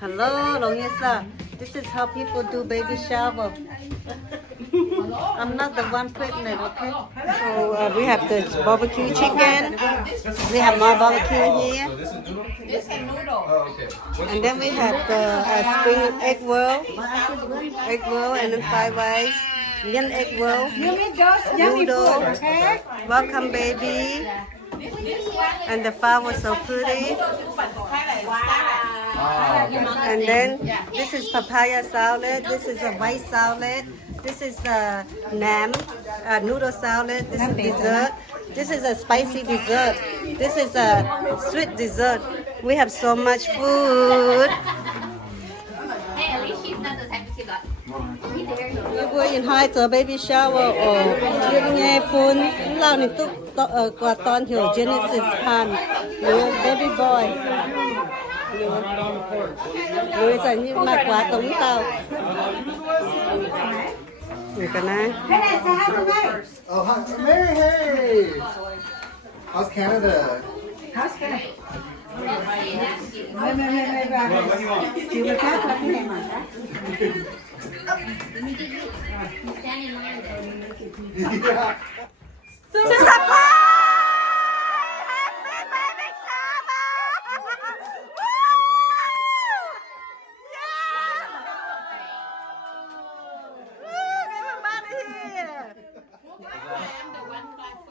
Hello, Longisa. This is how people do baby shower. I'm not the one pregnant, okay? So we have the barbecue chicken. We have more barbecue here. And then we have the spring egg roll, and then fried rice, onion egg roll, noodle. Welcome, baby. And the flower was so pretty. And then this is papaya salad. This is a white salad. This is a nam noodle salad. This is dessert. This is a spicy dessert. This is a sweet dessert. We have so much food. You go in high to a baby shower or you nghe phun lao này túc quạt toàn hiểu Genesis Pan, baby boy. Người giờ như mặt quá tống tao. Người cả na. Oh, hi, Mary, hey! How's Canada?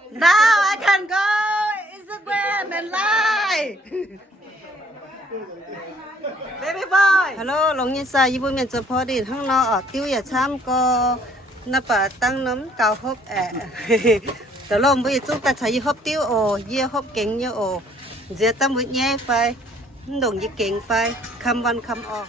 Now I can go Instagram and live. Baby boy. Hello, Long Yên Sa, you miền Trung phổ đi hăng nó ở tiêu ya chăm có nó bà tăng nấm cao hốc tớ lòng bây giờ chúng ta thấy hốc tiêu ồ, dưa hốc kính như ồ, giờ ta muốn nhé phải, đồng như kính phải, come on come off.